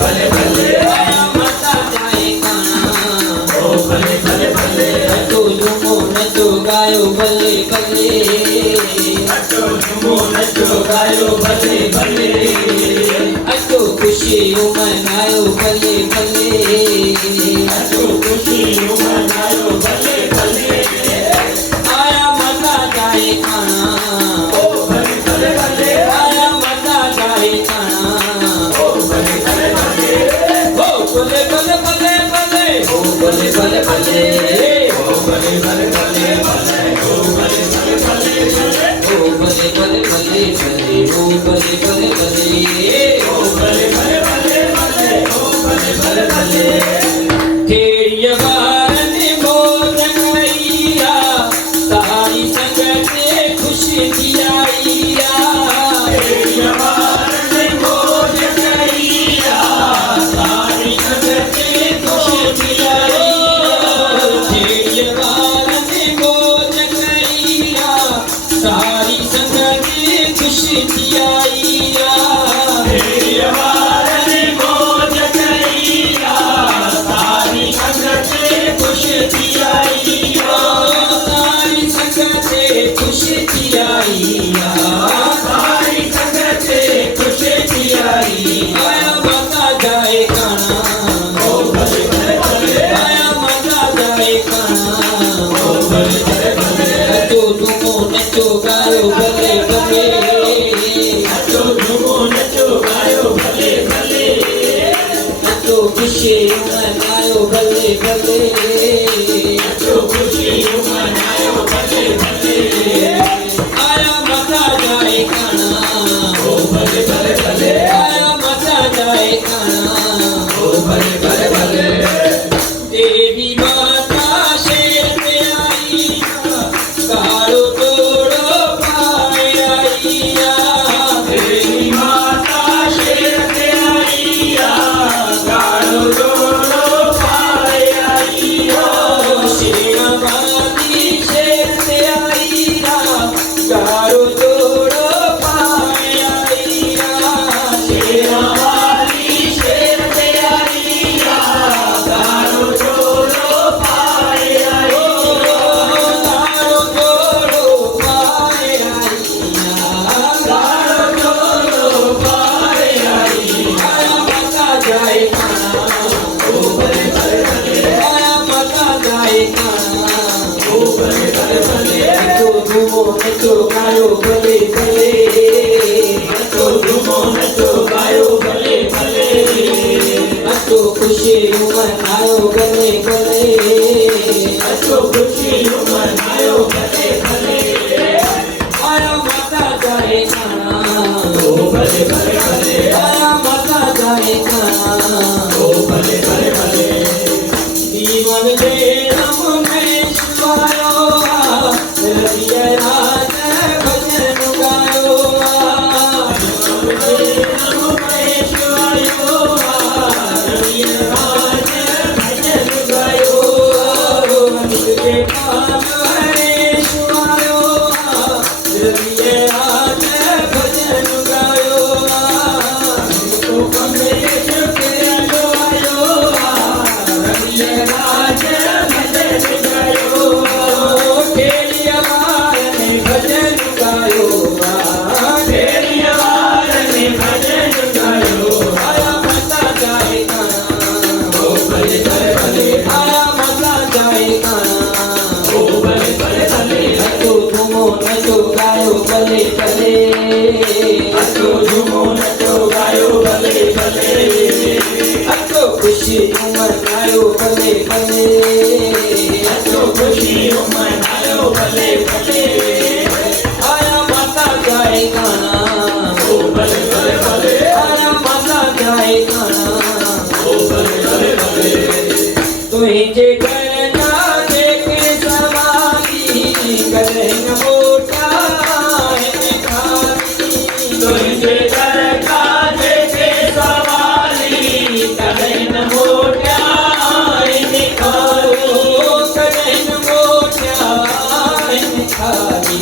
भले भले आया माता जाए खाना ओ भले भले भले नचो झूमो नचो गायो भले भले नचो झूमो नचो गायो भले भले नचो खुशियों मनायो भले भले नचो खुशियों मनायो भले भले आया माता जाए खाना ओ भले भले भले आया माता जाए खाना ओ भले भले भले ओ भले भले भले भले ओ भले भले भले ओ भले भले भले भले ओ भले भले भले भले ओ भले भले भले भले ओ भले भले भले ओ भले भले भले भले ओ भले भले भले तेरी बारन मोर कइया सारी संगते खुशी दियाइया तेरी बारन मोर कइया सारी संगते खुशी दियाइया तेरी बारन मोर कइया सारी संगते खुशी दियाइया तेरी बारन मोर कइया सारी संगते खुशी दियाइया सारी संगते खुशी दियाइया सारी संगते खुशी दियाइया आया माता जाए खाना ओ भले भले भले आया माता जाए खाना ओ भले भले भले नचो झूमो नचो गायो भले भले नचो झूमो नचो गायो भले भले नचो खुशी मनायो भले भले नचो खुशी मनायो भले भले आया माता जाए खाना ओ भले भले भले आया माता जाए खाना ओ भले भले भले देवी माता शेर पे आई कालो तोड़ो पाए आईया तेरी माता शेर पे आईया गाड़ो जोड़ो पाए आईया शेरा माती शेर पे आईया कालो तोड़ो पाए आईया शेरा वाली शेर पे आईया गाड़ो जोड़ो पाए आईया कालो तोड़ो पाए आईया गाड़ो जोड़ो पाए आईया आया माता जाए खाना ओ भले भले भले आया माता जाए खाना ओ भले भले भले नचो झूमो नचो गायो भले भले नचो झूमो नचो गायो भले भले नचो खुशी मनायो भले भले नचो खुशी मनायो भले भले आया माता जाए खाना ओ भले भले भले आया माता जाए खाना ओ भले भले भले जीवन दे रम में शिवायो रविया राज भजन गायो भले भले नचो झूमो नचो गायो भले भले नचो खुशी मनायो भले भले नचो खुशी मनायो भले भले आया माता जाए गाना ओ भले भले भले आया माता जाए गाना ओ भले भले भले तुझे करना देखे सवारी करे न मोटा तुझे कर का देखे सवाली कहीं न मोटा निखारो कहीं न मोटा खाली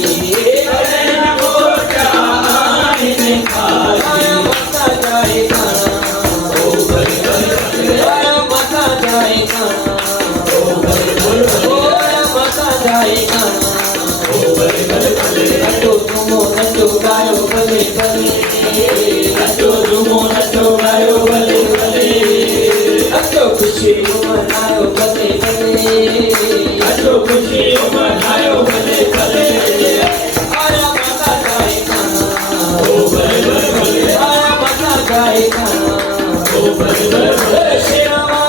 कहीं न मोटा निखारो आया माता जाए गाना ખુશીઓ મનાયો ભલે ભલે આજો ખુશીઓ મનાયો ભલે ભલે આયા માતા ગાય ખાના ઓ ભલે ભલે ભલે આયા માતા ગાય ખાના ઓ ભલે ભલે ભલે શેરવા